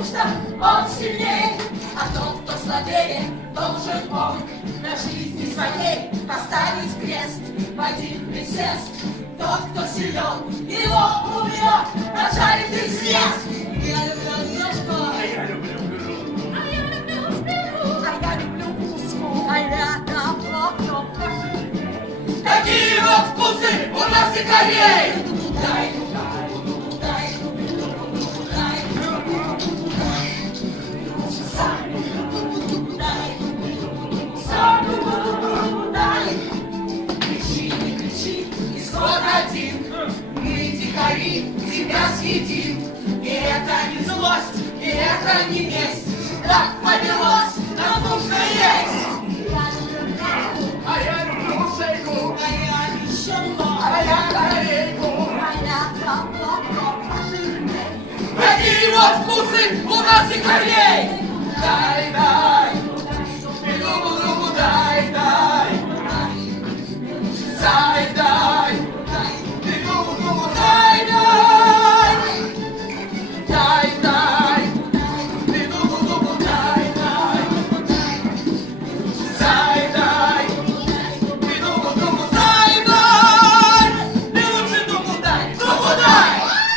потому что он сильнее, а тот, кто слабее, должен он на жизни своей поставить крест в один присест. Тот, кто силен, его умрет, нажарит и съест. Я люблю ножку, А я люблю грудку. а я люблю спину, а я люблю куску, а я давно пожалею. Такие вот вкусы у нас и корей! Дай, кричи, не кричи, исход один. Мы дикари, тебя съедим. И это не злость, и это не месть. Так повелось, нам нужно есть. Я люблю мяу, А я люблю шейку. а я еще много, А я корейку. а я давно пожирнее. Такие вот вкусы у нас и корей! Дай, дай!